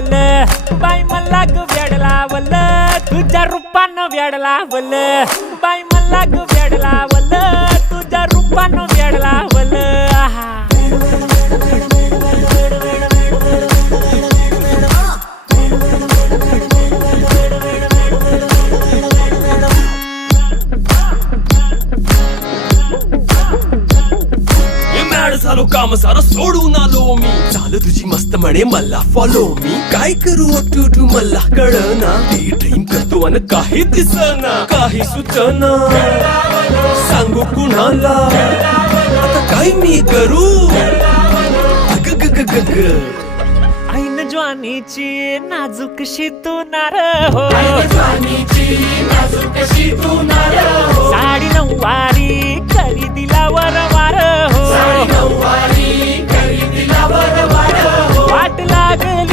लावल बाई मला ग वेड लावल तुझ्या रूपानं वेड लावल बाई मला ग वेड लावल तुझ्या रूपानं वेड लावल झालो काम सारा सोडून आलो मी झालं तुझी मस्त म्हणे मला फॉलो मी काय करू टू मला कळना ते ड्रीम करतो आणि काही दिसना काही सुचना सांगू कुणाला आता काय मी करू ऐन ज्वानीची नाजूकशी तू नार हो साडी नऊवारी खरेदीला वरवार हो वाट लागली